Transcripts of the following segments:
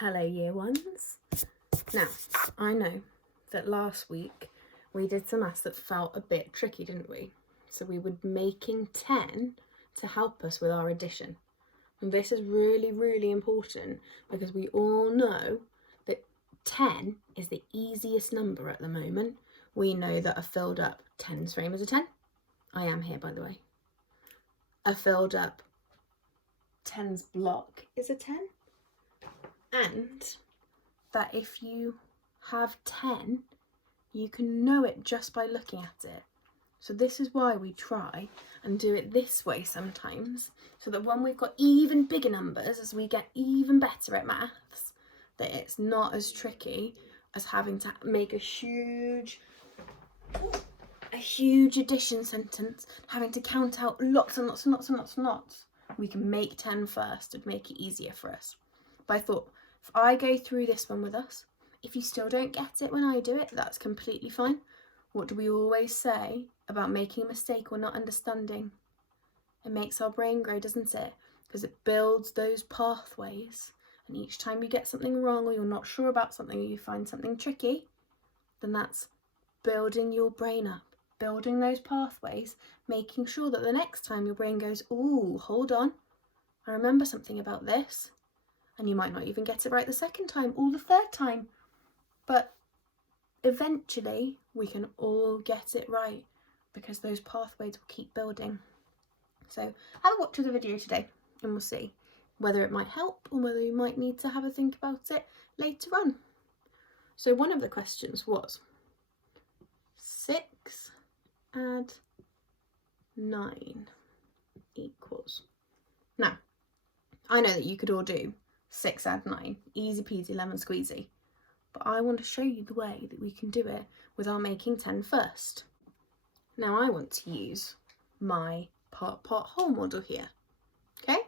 Hello year ones. Now, I know that last week we did some maths that felt a bit tricky, didn't we? So we were making 10 to help us with our addition. And this is really, really important because we all know that 10 is the easiest number at the moment. We know that a filled up tens frame is a 10. I am here, by the way. A filled up tens block is a 10. And that if you have 10, you can know it just by looking at it. So this is why we try and do it this way sometimes, so that when we've got even bigger numbers, as we get even better at maths, that it's not as tricky as having to make a huge addition sentence, having to count out lots and lots and lots and lots and lots. We can make 10 first and make it easier for us. But I thought, if I go through this one with us, if you still don't get it when I do it, that's completely fine. What do we always say about making a mistake or not understanding? It makes our brain grow, doesn't it? Because it builds those pathways. And each time you get something wrong, or you're not sure about something, or you find something tricky, then that's building your brain up, building those pathways, making sure that the next time your brain goes, ooh, hold on, I remember something about this. And you might not even get it right the second time or the third time. But eventually we can all get it right because those pathways will keep building. So have a watch of the video today and we'll see whether it might help or whether you might need to have a think about it later on. So one of the questions was 6 add 9 equals. Now, I know that you could all do 6 add 9, easy peasy lemon squeezy. But I want to show you the way that we can do it without making 10 first. Now I want to use my part whole model here. Okay?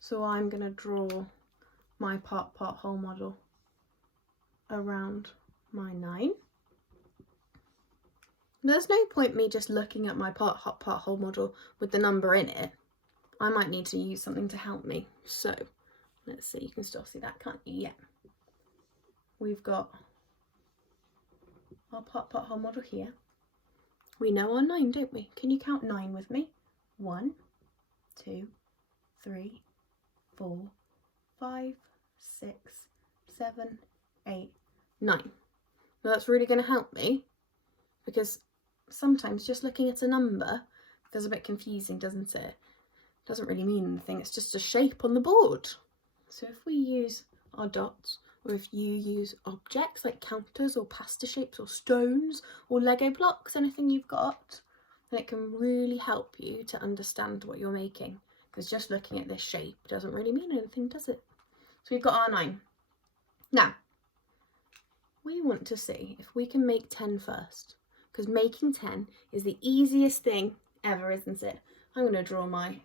So I'm going to draw my part whole model around my 9. There's no point me just looking at my part whole model with the number in it. I might need to use something to help me. So let's see, you can still see that, can't you? Yeah. We've got our part whole model here. We know our 9, don't we? Can you count 9 with me? 1, 2, 3, 4, 5, 6, 7, 8, 9. Now that's really going to help me because sometimes just looking at a number feels a bit confusing, doesn't it? It doesn't really mean anything, it's just a shape on the board. So if we use our dots, or if you use objects like counters or pasta shapes or stones or Lego blocks, anything you've got, then it can really help you to understand what you're making. Because just looking at this shape doesn't really mean anything, does it? So we've got our 9. Now, we want to see if we can make 10 first. Because making 10 is the easiest thing ever, isn't it? I'm going to draw my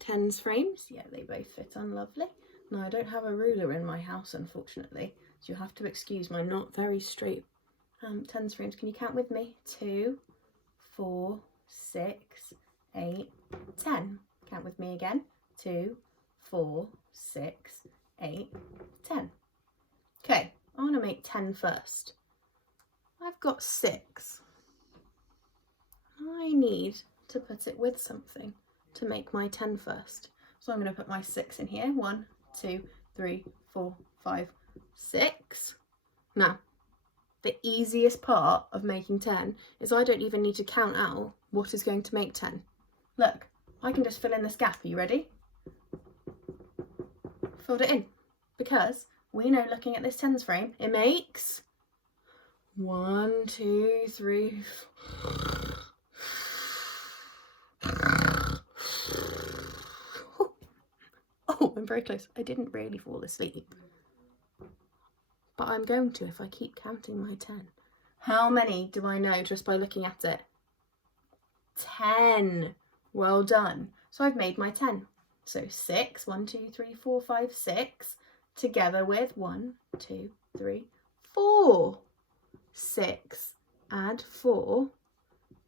10s frames. Yeah, they both fit on lovely. Now, I don't have a ruler in my house, unfortunately, so you'll have to excuse my not very straight 10s frames. Can you count with me? 2, 4, 6, 8, 10. Count with me again. 2, 4, 6, 8, 10. Okay, I want to make 10 first. I've got 6. I need to put it with something to make my 10 first. So I'm going to put my 6 in here. 1, 2, 3, 4, 5, 6. Now, the easiest part of making 10 is I don't even need to count out what is going to make 10. Look, I can just fill in this gap. Are you ready? Filled it in. Because we know, looking at this 10s frame, it makes 1, 2, 3, 4. Oh, I'm very close. I didn't really fall asleep. But I'm going to if I keep counting my 10. How many do I know just by looking at it? 10. Well done. So I've made my 10. So 6, 1, 2, 3, 4, 5, 6, together with 1, 2, 3, 4. 6 add 4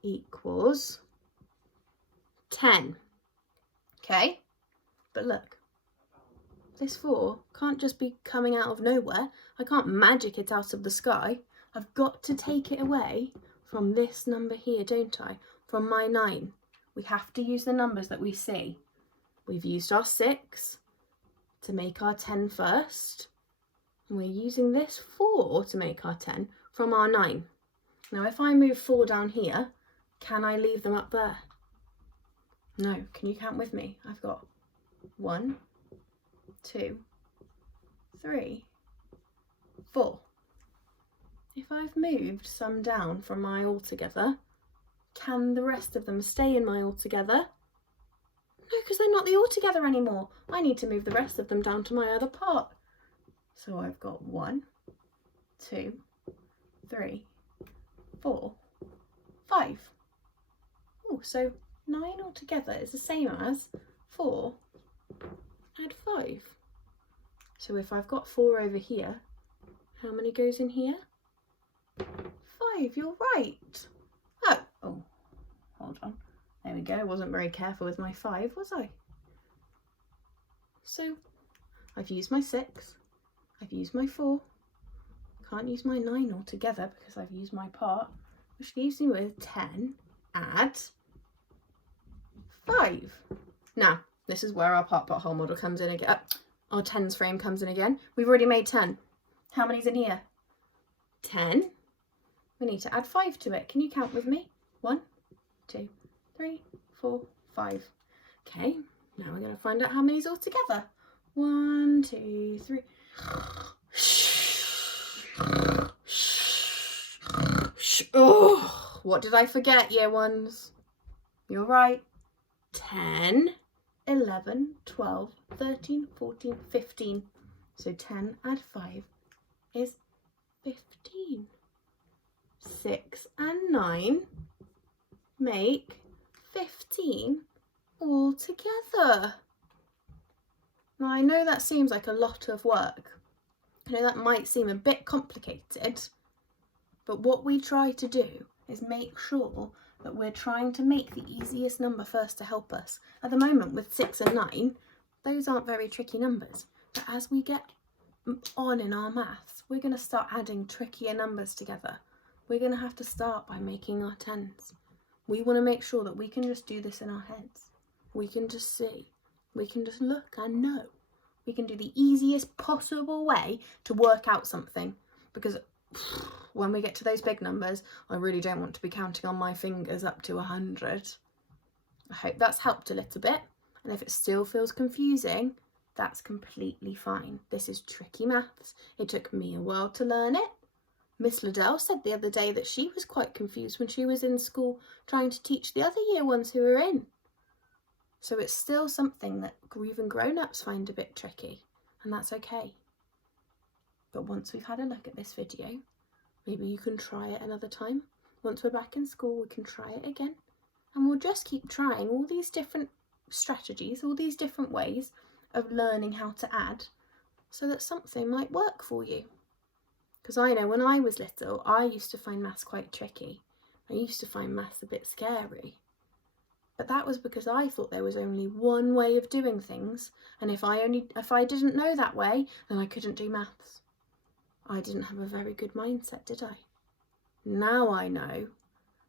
equals 10. Okay? But look, This 4 can't just be coming out of nowhere. I can't magic it out of the sky. I've got to take it away from this number here, don't I? From my 9. We have to use the numbers that we see. We've used our 6 to make our 10 first. And we're using this 4 to make our 10 from our 9. Now, if I move 4 down here, can I leave them up there? No. Can you count with me? I've got 1, 2, 3, 4. If I've moved some down from my altogether, can the rest of them stay in my altogether? No, because they're not the altogether anymore. I need to move the rest of them down to my other part. So I've got 1, 2, 3, 4, 5. Oh, so 9 altogether is the same as 4 add 5. So if I've got 4 over here, how many goes in here? 5, you're right. Oh, hold on. There we go. I wasn't very careful with my 5, was I? So I've used my 6, I've used my 4, can't use my 9 altogether because I've used my part, which leaves me with 10 add 5. Now, this is where our part whole model comes in again. Our tens frame comes in again. We've already made 10. How many's in here? 10. We need to add 5 to it. Can you count with me? 1, 2, 3, 4, 5. Okay, now we're going to find out how many's all together. 1, 2, 3. Oh, what did I forget, year ones? You're right. 10, 11, 12, 13, 14, 15. So 10 add 5 is 15. 6 and 9 make 15 all together. Now I know that seems like a lot of work. I know that might seem a bit complicated, but what we try to do is make sure that we're trying to make the easiest number first to help us. At the moment with 6 and 9, those aren't very tricky numbers, but as we get on in our maths, we're going to start adding trickier numbers together. We're going to have to start by making our tens. We want to make sure that we can just do this in our heads. We can just see. We can just look and know. We can do the easiest possible way to work out something, because when we get to those big numbers, I really don't want to be counting on my fingers up to 100. I hope that's helped a little bit. And if it still feels confusing, that's completely fine. This is tricky maths. It took me a while to learn it. Miss Liddell said the other day that she was quite confused when she was in school trying to teach the other year ones who were in. So it's still something that even grown-ups find a bit tricky, and that's okay. But once we've had a look at this video, maybe you can try it another time. Once we're back in school, we can try it again, and we'll just keep trying all these different strategies, all these different ways of learning how to add, so that something might work for you. Because I know when I was little, I used to find maths quite tricky. I used to find maths a bit scary. But that was because I thought there was only one way of doing things, and if I didn't know that way, then I couldn't do maths. I didn't have a very good mindset, did I? Now I know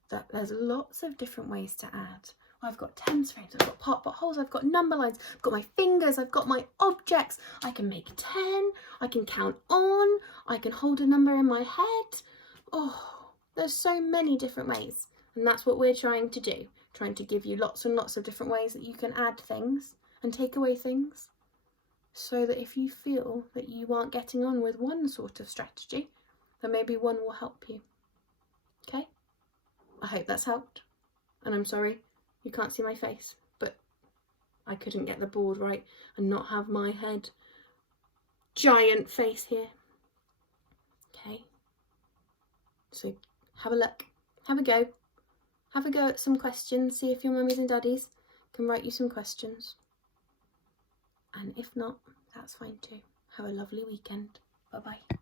that there's lots of different ways to add. I've got tens frames, I've got part holes, I've got number lines, I've got my fingers, I've got my objects. I can make 10, I can count on, I can hold a number in my head. Oh, there's so many different ways, and that's what we're trying to do. Trying to give you lots and lots of different ways that you can add things and take away things, so that if you feel that you aren't getting on with one sort of strategy, then maybe one will help you. Okay? I hope that's helped, and I'm sorry you can't see my face, but I couldn't get the board right and not have my head giant face here. Okay? So have a look, have a go. Have a go at some questions, see if your mummies and daddies can write you some questions. And if not, that's fine too. Have a lovely weekend. Bye-bye.